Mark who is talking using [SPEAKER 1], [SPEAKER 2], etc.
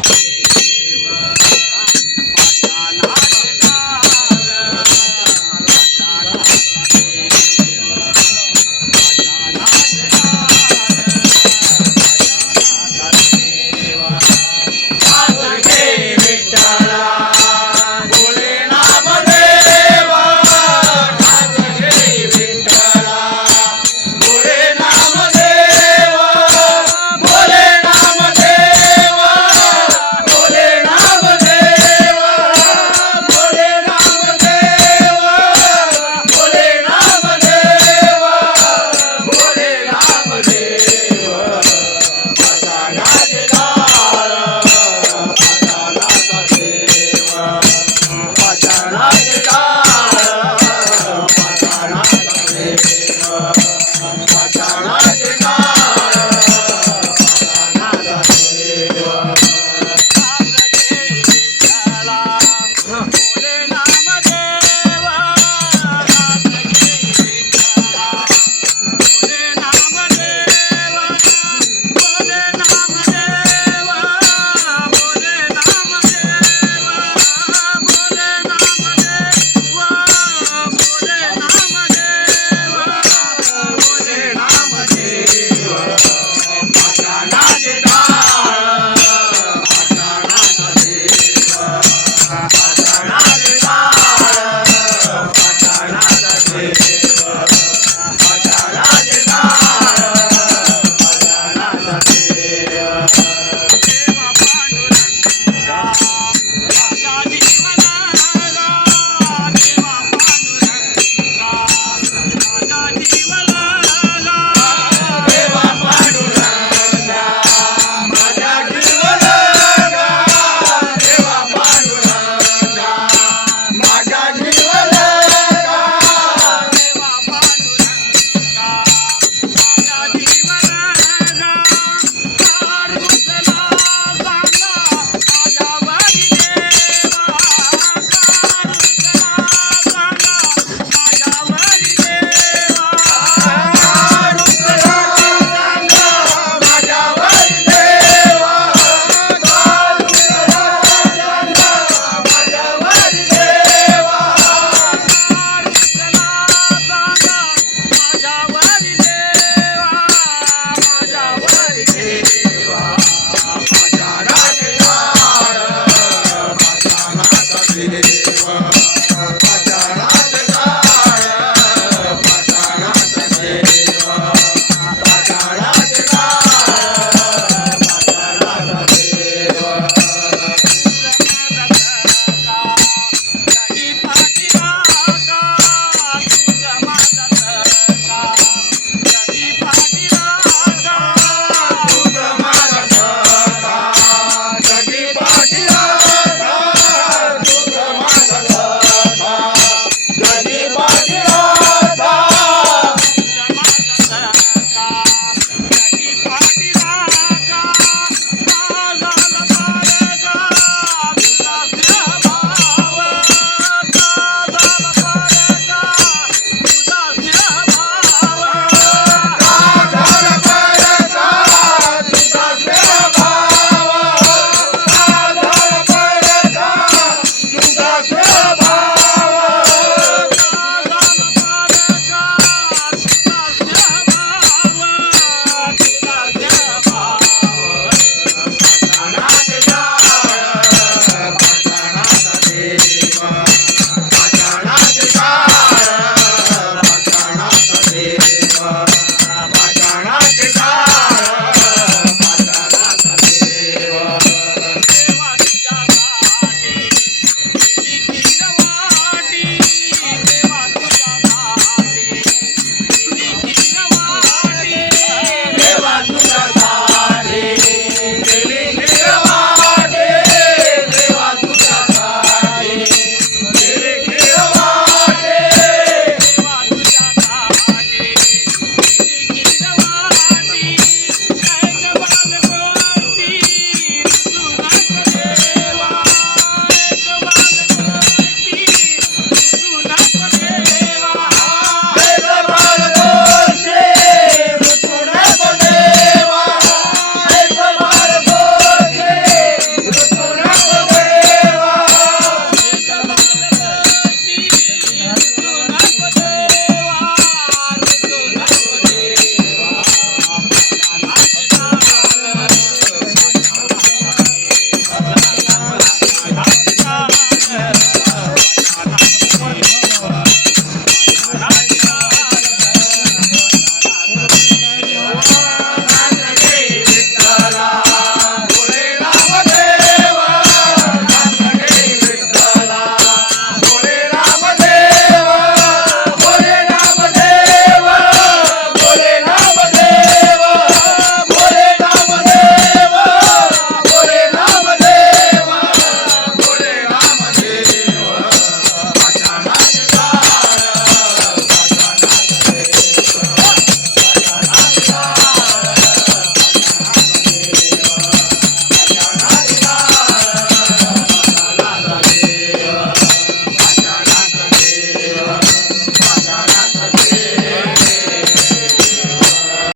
[SPEAKER 1] Thank you.